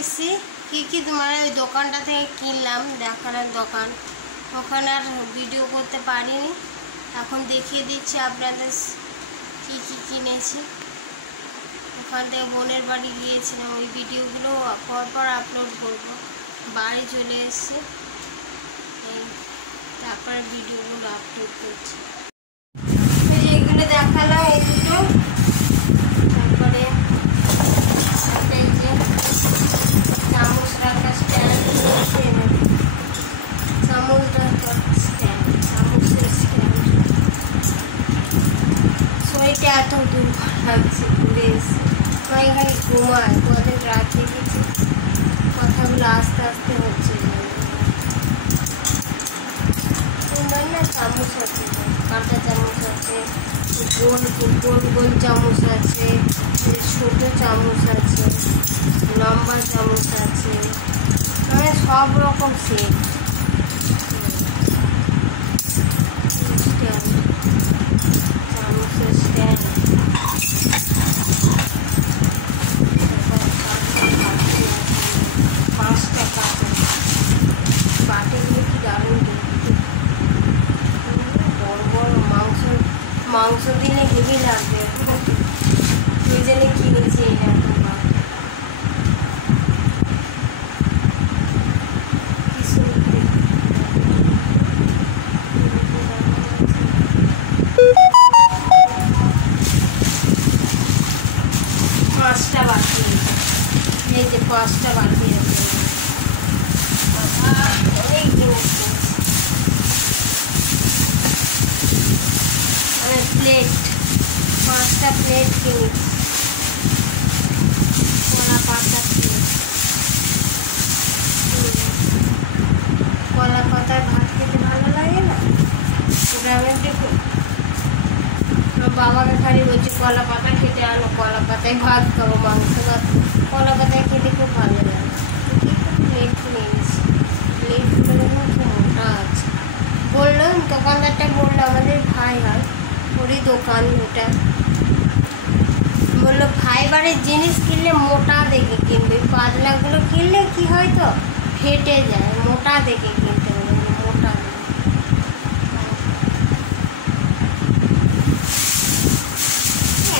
এসেছি কি তোমার ওই দোকানটা থেকে কিনলাম, দেখানোর দোকান, ওখানে আর ভিডিও করতে পারিনি। এখন দেখিয়ে দিচ্ছি আপনাদের কি কিনেছি। ওখান থেকে বোনের বাড়ি গিয়েছিলাম, ওই ভিডিওগুলো পরপর আপলোড করবো। বাড়ি চলে এসেছি, এই তারপরে ভিডিওগুলো আপলোড করছি। এইগুলো দেখালাম, এই দুটো। তারপরে এই যে চামচ রাখার স্ট্যান্ড, চামচ রাখার স্ট্যান্ড, চামচের স্ট্যান্ড। শরীরটা এত দুর্বল লাগছে, ঘুরে এসে আমি এখানে ঘুমায়। কদিন রাত দেখেছি, কথাগুলো আস্তে আস্তে হচ্ছে। সুন্দর না, চামচ আছে, কাঁটা চামচ আছে, গোল গোল চামচ আছে, ছোট চামচ আছে, লম্বা চামচ আছে, মানে সব রকম সেট। চামচের স্ট্যান্ড, পাঁচটা কাঁচা বাটিগুলো কি দারুণ দেখতে, বড় বড় মাংস দিলে হেভি লাগবে। ওই জন্য কিনেছি এরকম বাটি। কি সুন্দর, পাঁচটা বাটি, এই যে পাঁচটা বাটি আছে, অনেক জিনিস। আমি প্লেট, পাঁচটা প্লেট কিনেছি, কলা পাতা প্লেট। কলা পাতায় ভাত খেতে ভালো লাগে না? গ্রামের দিকে আমার বাবাকে খালি বলছি কলা পাতা খেতে আনো, কলা পাতায় ভাত খাবো, মাংস ভাত। কলা পাতায় খেতে খুব ভালো লাগে। প্লেট কিনে এনেছি, প্লেটগুলো খুব মোটা আছে। বললাম, দোকানদারটা বললো, আমাদের ভাই হয়, ওরই দোকান ওটা। বললো ফাইবারের জিনিস কিনলে মোটা দেখে কিনবে, পাতলাগুলো কিনলে কি হয় তো ফেটে যায়, মোটা দেখে কিনতে হবে, মোটা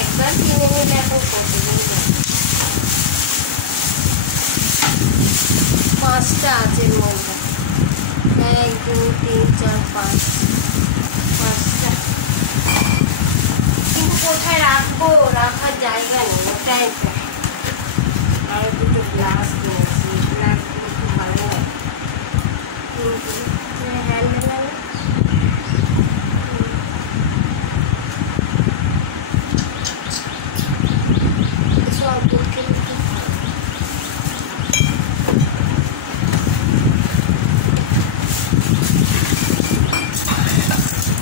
একবার কিনে নিলে এখন কতদিন যায়। পাঁচটা আছে এর মধ্যে, 1 2 3 4 5, পাঁচটা। কিন্তু কোথায় রাখবো, রাখার জায়গা নেই, ওটাই। আর দুটো গ্লাস কিনেছি, গ্লাসগুলো খুব ভালো লাগে, হ্যান্ডেল আছে। সব দুধকে খুব ভালো।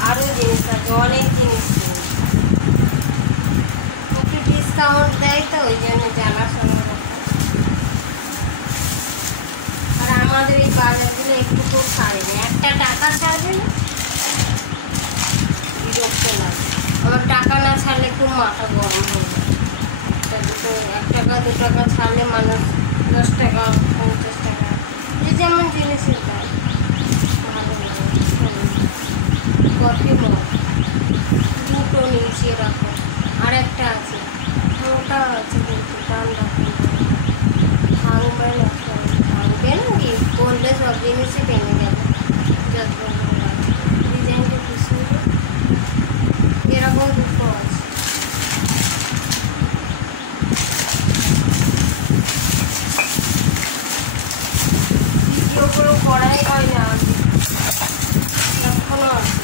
আরও জিনিস আছে, অনেক জিনিস একটু ডিসকাউন্ট দেয় তো, ওই জন্য জানাশোনা। আর আমাদের এই বাজারগুলো একটু তো ছাড়ে না, একটা টাকা ছাড়বে না, বিরক্ত লাগে। আমার টাকা না ছাড়লে খুব মাথা গরম হয়ে যায়। 1 টাকা 2 টাকা ছাড়লে মানুষ 10 টাকা 50 টাকা, যে যেমন জিনিসের দাম ভালো লাগে। কফি মগ দুটো নিয়েছি এরকম, আর একটা আছে মোটা আছে, কিন্তু দাম রাখুন ভাঙবে না, ভাঙবে না কি বললে সব জিনিসই ভেঙে যাবে। যত ডিজাইনটা কি সুন্দর, এরকম দুটো আছে। ভিডিওগুলো করাই হয় না, এখনো আছে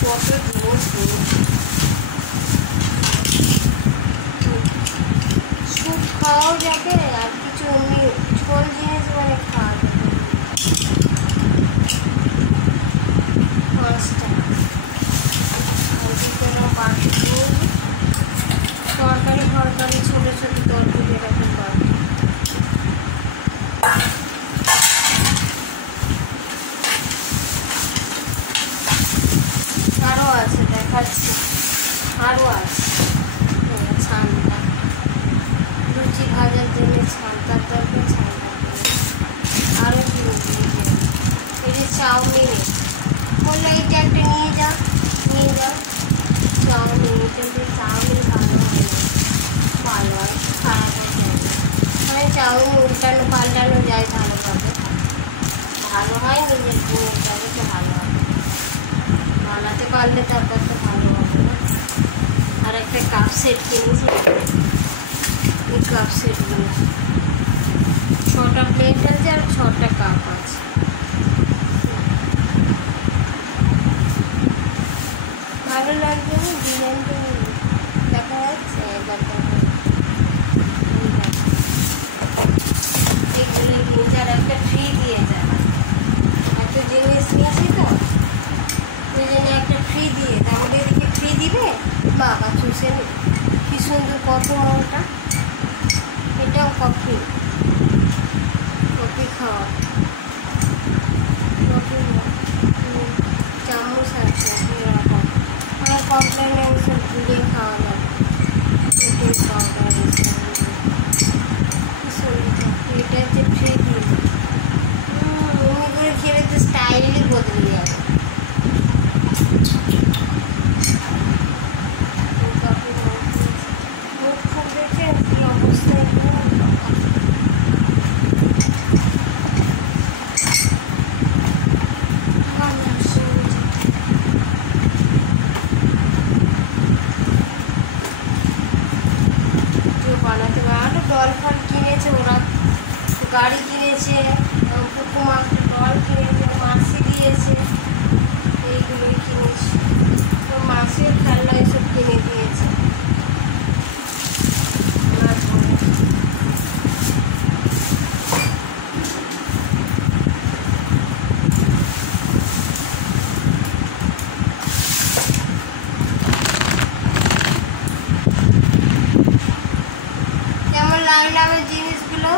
কত জিনিস। স্যুপ খাওয়াও যাবে, আর কিছু এমনি ঝোল জিনিস মানে খাওয়া যাবে। পাঁচটা বাটি, তরকারি ছোট ছোট তরকারি এরকম বাটি। আরও আছে, দেখাচ্ছি, আরও আছে। ছানটা লুচি ভাজার জন্য ছালটার দরকার, ছালটা আরও কি এই যে চাউমিন বললো এটা একটা নিয়ে যাও চাউমিন, কিন্তু চাউমিন ভালো হয় ভালো হয়, খারাপ হয়ে যায় মানে চাউমিন উল্টানো পাল্টানো যায় ভালোভাবে, ভালো হয় নিজের জিনিসটাকে তো ভালো হয়, বানাতে পারলে তারপর তো ভালো হবে না। আর একটা কাপ সেট কিনেছি, এই কাপ সেটগুলো 6টা প্লেট আছে আর 6টা কাপ আছে। ভালো লাগবে না ডিজাইনটা দেখা যাচ্ছে, এবার এইগুলো কিনছে আর একটা ফ্রি দিয়েছে, একটা জিনিস নিয়েছি তো ওই জন্য একটা ফ্রি দিয়ে, তাহলে এদিকে ফ্রি দিবে বাবা চুষে নি, কি সুন্দর কত মনটা, এটাও কফি খাওয়া, কফি চামচ আছে এরকম, আমার কমপ্লেনে সব ঘুরে খাওয়া যাবে, এটা হচ্ছে ফ্রি দিয়ে এমনি করে খেলে তো স্টাইলই বদলে যাবে। মুখ খুব দেখে কি অবস্থা, বানাতে পারে আরও ডল ফল কিনেছে, ওরা গাড়ি কিনেছে, পুকুমা একটা ডল কিনেছে, মাসি দিয়েছে, এইগুলোই কিনেছে, তো মাসির খেলনা এসব কিনে দিয়েছে। কেমন লাগলো আমার জিনিসগুলো,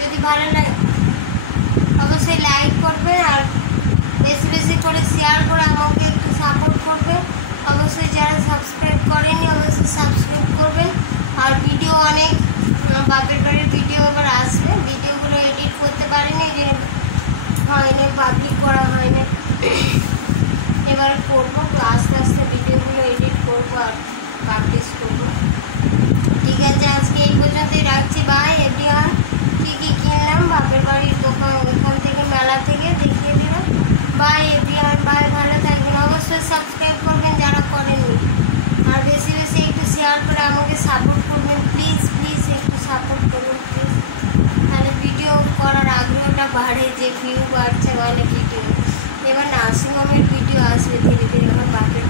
যদি ভালো লাগে অবশ্যই লাইক করবেন আর বেশি বেশি করে শেয়ার করে আমাকে একটু সাপোর্ট করবেন। অবশ্যই যারা সাবস্ক্রাইব করেনি অবশ্যই সাবস্ক্রাইব করবেন। আর ভিডিও অনেক বাপের বাড়ির ভিডিও এবার আসবে, ভিডিওগুলো এডিট করতে পারিনি, যে হয়নি, পাবলিক করা হয়নি, এবার করবো, আস্তে আস্তে ভিডিওগুলো এডিট করবো আর পাবলিশ করবো। ঠিক আছে, আজকে এই পর্যন্তই রাখছি, বাই এভরিওয়ান। কী কিনলাম বাপের বাড়ির দোকান, ওখান থেকে মেলা থেকে দেখিয়ে দিলাম। বাই এভরিওয়ান, বাই, ভালো থাকবেন, অবশ্যই সাবস্ক্রাইব করবেন যারা করেননি, আর বেশি বেশি একটু শেয়ার করে আমাকে সাপোর্ট করবেন, প্লিজ একটু সাপোর্ট করুন প্লিজ, তাহলে ভিডিও করার আগ্রহটা বাড়ে, যে ভিউ বাড়ছে মানে ভিডিও। এবার নার্সিংহোমের ভিডিও আসবে ধীরে ধীরে, আমার বাপের